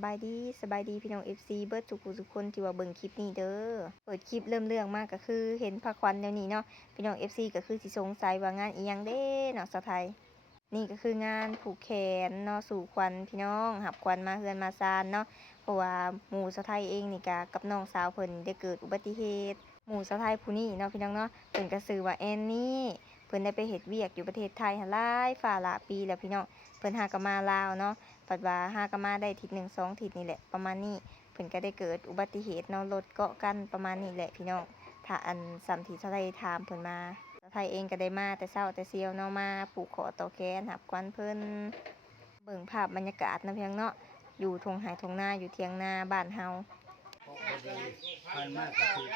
สบายดีพี่น้อง FC เบิร์ดทุกคนที่ว่าเบิ่งคลิปนี้เด้อเปิดคลิปเริ่มเรื่องมากก็คือเห็นผ้าควันแนวนี้เนาะพี่น้อง FC ก็คือสิสงสัยว่างานอีหยังเด้เนาะสาวไทยนี่ก็คืองานผูกแขนเนาะสู่ควันพี่น้องหับควันมาเฮือนมาซานเนาะเพราะว่าหมู่สาวไทยเองนี่ก็กับน้องสาวเพิ่นได้เกิดอุบัติเหตุหมู่สาวไทยผู้นี้เนาะพี่น้องเนาะเพิ่นก็ชื่อว่าแอนนี่เพิ่นได้ไปเฮ็ดเวียกอยู่ประเทศไทยหลายฝ่าหลายปีแล้วพี่น้องเพิ่นหาก็มาลาวเนาะปัดว่าหาก็มาได้ทิศ1 2ทิศนี่แหละประมาณนี้เพิ่นก็ได้เกิดอุบัติเหตุเนาะรถเกาะกันประมาณนี้แหละพี่น้องถ้าอันซ้ำที่สาวไทยถามเพิ่นมาสาวไทยเองก็ได้มาแต่เช้าแต่เซียวเนาะมาผูกคอต่อแขนหับควันเพิ่นเบิ่งภาพบรรยากาศนะเพียงเนาะอยู่ทงไห่ทงนาอยู่เทียงนาบ้านเฮาพันมากก็คือ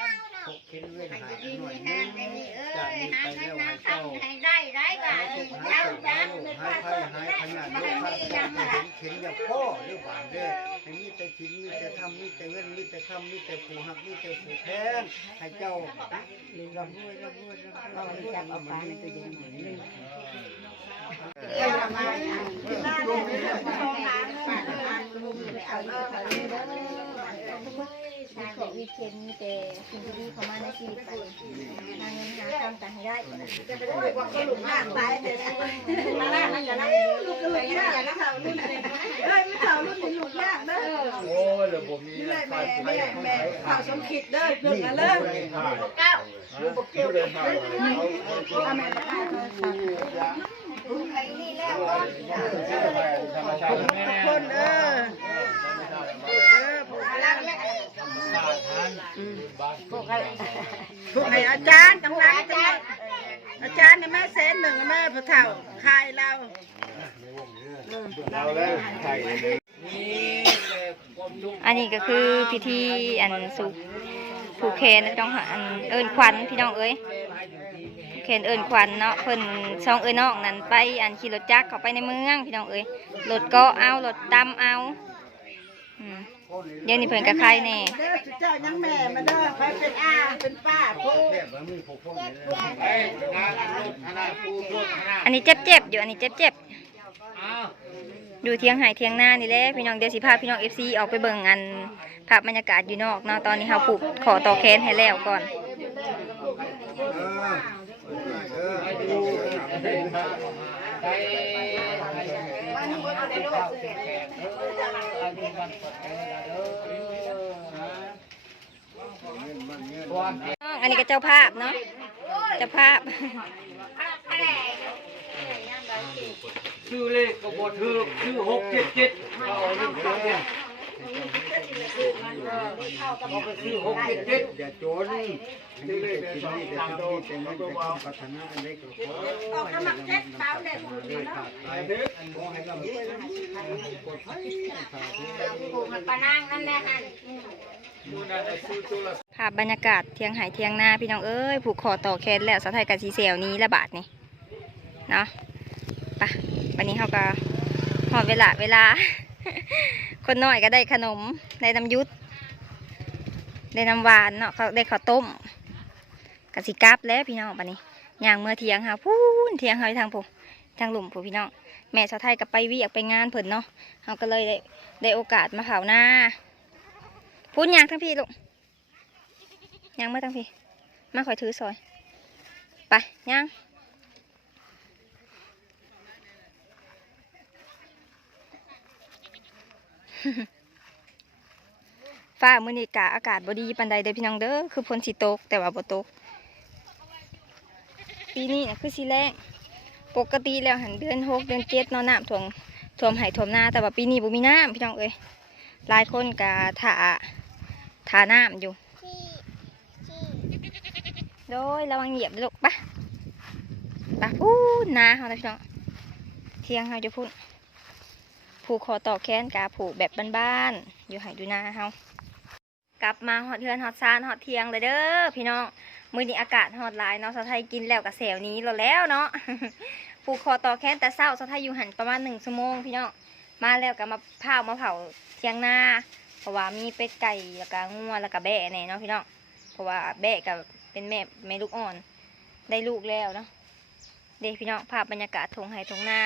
พกเข็นเว้นหายหน่อยนึงจากนี้ไปแล้วหายเจ้าหายเจ้าหายไข้หายขนาดโรคข้าเข็นอย่างพ่อหรือหวานเด้อให้มีแต่ชิ้นมีแต่ทำมีแต่เงินมีแต่คำมีแต่ผูหักมีแต่ผูแพงให้เจ้าร่ำรวยเราจับเอาปลาในตัวเย็นเหมือนนึงวีเคนมีแต่สิ่งที่เข้ามาในชีวิตไปหาเงินหาทำกันให้ได้จะไปได้ว่าก็หลุมห่างตายแต่มาล่ามันจะนั่งลูกก็เลยยากนะเขารุ่นอะไรไม่เขารุ่นเป็นลูกยากเด้อโอ้ยเดี๋ยวผมมีแม่เขาสมคิดเด้อเรื่องอะไรเด้อเก้าลูกบกเกี่ยวเลยนี่แล้วคนพวกให้อาจารย์กำลังอาจารย์ในแม่เซนหนึ่งแม่ผู้เฒ่าขายเราอันนี้ก็คือพิธีอันสุผูกแขนพี่น้องอันเอิญขวัญพี่น้องเอ้ยแขนเอิญขวัญเนาะเพิ่นช่องเอ้ยน้องนั้นไปอันขี่รถจักรเข้าไปในเมืองพี่น้องเอ้ยรถก็เอารถตำเอาเดี๋ยวนี้เพิ่นกับใครแน่เจ้ายังแม่มาเด้อไปเป็นอาเป็นป้าอันนี้เจ็บอยู่อันนี้เจ็บอยู่เทียงไห่เทียงหน้านี่แหละพี่น้องเดี๋ยวสิพาพี่น้อง FC ออกไปเบิ่งอันภาพบรรยากาศอยู่นอกเนาะตอนนี้เขาผูกขอต่อแขนให้แล้วก่อนอันนี้ก็เจ้าภาพเนาะเจ้าภาพชื่อเลขก็บ่ถูกชื่อ677เอา1ตัวเนี่ยเอาไปซื้อ677อย่าโจรชื่อเลขกินนี่แต่ที่เป็นไม่ได้พัฒนาอันนี้ก็ขอออกกำลังเจ็บเท้าเด็กหมดเลยเนาะตายเด้อขอให้ร่ำรวยปลอดภัยผูกมันปะนางนั่นแหละฮะภาพบรรยากาศเทียงไห่เทียงหน้าพี่น้องเอ้ยผูกคอต่อแขนแล้วสาวไทยกับสีเซลนี้ละบาทนี่เนาะปะวันนี้เขาก็หอดเวลา คนน้อยก็ได้ขนมได้น้ำยุดได้น้ำหวานเนาะเขาได้ข้าวต้มกะสิกราบแล้วพี่น้องวันนี้ย่างเมื่อเทียงค่ะพูนเทียงเขาทางผู้ทางหลุมผู้พี่น้องแม่สาวไทยก็ไปเวียกไปงานเพิ่นเนาะเขาก็เลยได้โอกาสมาเผาหน้าพูนย่างทั้งพี่ลูกย่างเมื่อทั้งพี่มาคอยถือซอยไปย่างฟ้ามื้อนี้กะอากาศบ่ดีปานใดเด้อพี่น้องเด้อคือฝนสิตกแต่ว่าบ่ตกปีนี้น่ะคือสิแล้งปกติแล้วหันเดือน6เดือน7เนาะน้ำท่วมไร่ท่วมนาแต่ว่าปีนี้บ่มีน้ำพี่น้องเอ้ยหลายคนกะท่าน้ำอยู่โดยระวังเหยียบลูกปะพูดนาเขาเลยพี่น้องเที่ยงเขาจะพูดผูกคอต่อแขนกาผูกแบบบ้านๆอยู่หายดูนาเขากลับมาหอดเทือนหอดซานหอดเทียงเลยเด้อพี่น้องมื้อนี้อากาศหอดหลายเนาะสาวไทยกินแล้วกับแสวนี้แล้วเนาะ ผูกคอต่อแขนแต่เช้าสาวไทยอยู่หันประมาณ1 ชั่วโมงพี่น้องมาแล้วก็มาเผาเทียงนาเพราะว่ามีเป็ดไก่แล้วก็งัวแล้วก็แบะแน่เนาะพี่น้องเพราะว่าแบะกับเป็นแม่ลูกอ่อนได้ลูกแล้วเนาะเด็กพี่น้องภาพบรรยากาศทงไห่ทงนา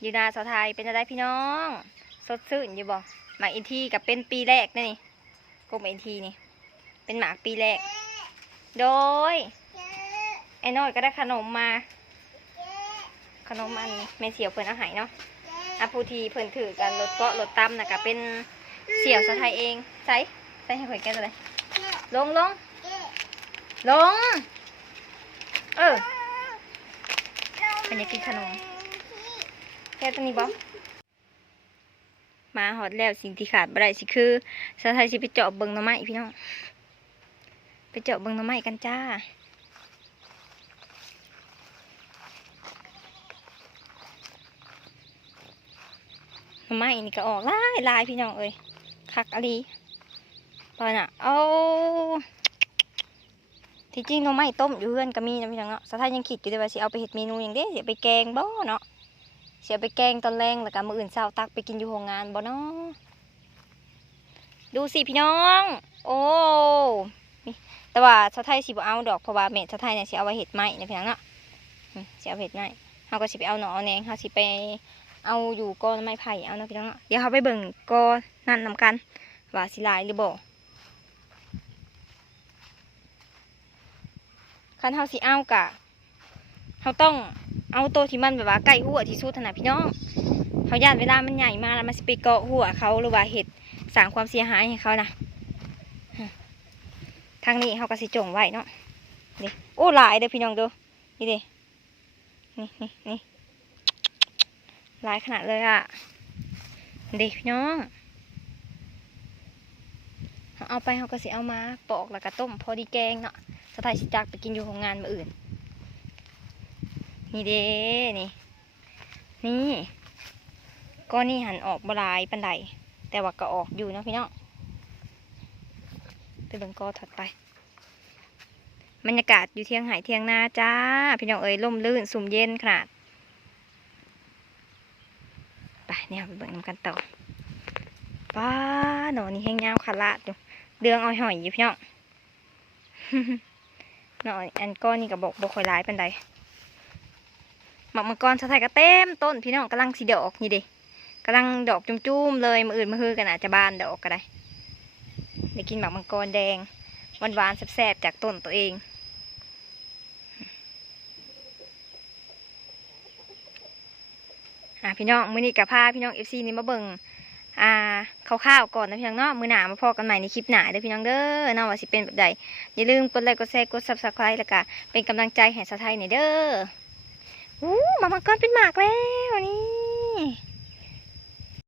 อยู่นาสาวไทยเป็นอะไรพี่น้องสดชื่นอยู่บ่ หมากอินทีกับเป็นปีแรกนะนี่กบอินทีนี่เป็นหมากปีแรกโดยไอ้น้อยก็ได้ขนมมาขนมอันแม่เสี่ยวเพิ่นเอาให้เนาะอาผู้ทีเพิ่นถือกันรถเกาะรถตั้มนะก็เป็นเสี่ยวสะไทยเองใส่ให้ข่อยแก้ตัวเลยลงเป็นอยากกินขนมแค่ตัวนี้บ่มาหอดแล้วสิ่งที่ขาดบ่ได้สิคือสะไทยสิไปเจาะเบิ่งหน่อไม้พี่น้องไปเจาะเบิ่งหน่อไม้กันจ้าหน่อไม้นี่ก็ออกลายพี่น้องเอ้ยคักอะลีตอนน่ะเอาที่จริงหน่อไม้ต้มอยู่เพื่อนก็มีนะพี่น้องเนาะสะไทยยังคิดอยู่เลยว่าสิเอาไปเฮ็ดเมนูอย่างเด้สิเอาไปแกงบ่เนาะเสียไปแกงตอนแรงแล้วก็มื้ออื่นเช้าตักไปกินอยู่โรงงานบ่เนาะดูสิพี่น้องโอ้แต่ว่าชาวไทยสิบ่เอาดอกเพราะว่าแม่ชาวไทยเนี่ยสิเอาไว้เห็ดไม้นะพี่น้องเนาะสิเอาเห็ดไม้เฮาก็สิไปเอาหน่อแหนงเฮาสิไปเอาอยู่ก้อนไม้ไผ่เอาเนาะพี่น้องเนาะเดี๋ยวเฮาไปเบิ่งก้อนนั่นนำกันว่าสิหลายหรือบ่คันเฮาสิเอากะเฮาต้องเอาตัวที่มันแบบว่าใกล้หัวที่สุดนะพี่น้องเขาย่านเวลามันใหญ่มาแล้วมันสิไปเกาะหัวเขาหรือว่าเห็ดสร้างความเสียหายให้เขานะทางนี้เขาก็สิจงไว้เนาะเด็โอ้หลายเด้อพี่น้องดูนี่เด้นี่หลายขนาดเลยอ่ะเด็กพี่น้องเอาไปเขาก็สิเอามาปอกแล้วก็ต้มพอดีแกงเนาะสไตล์สิจักไปกินอยู่โรงงานมื้ออื่นนี่เด้นี่ก็นี่หันออกบลายปันไดแต่ว่าก็ออกอยู่เนาะพี่น้องไปเบิ่งก็ถัดไปบรรยากาศอยู่เที่ยงหายเที่ยงนาจ้าพี่น้องเอ๋ยร่มรื่นสุ่มเย็นขนาดไปเนี่ยไปเบิ่งกันต่อป้าหนอนี่แห้งยาวขาลาดอยู่เดืองเอาหอยอยู่พี่น้อง หนออันก้อนนี่ก็บอกค่อยร้ายปันไดหมักมังกรชาวไทยก็เต็มต้นพี่น้องกำลังสีดอกนี่เด็กำลังดอกจุ่มๆเลยมืออื่นมือฮือกันอาจจะบานดอกก็ได้เดี๋ยวกินหมักมังกรแดงหวานๆแซ่บๆจากต้นตัวเองพี่น้องมื้อนี้กับพาพี่น้อง FC นี่มาเบิ่งข้าวๆก่อนนะพี่น้องเนาะมื้อหน้ามาพอกันใหม่ในคลิปหน้าเด้อพี่น้องเด้อเนาะว่าสิเป็นแบบใดอย่าลืมกดไลค์กดแชร์กด Subscribe แล้วก็เป็นกำลังใจให้สาวไทยหน่อยเด้อหมักมังกรเป็นหมากแล้วนี่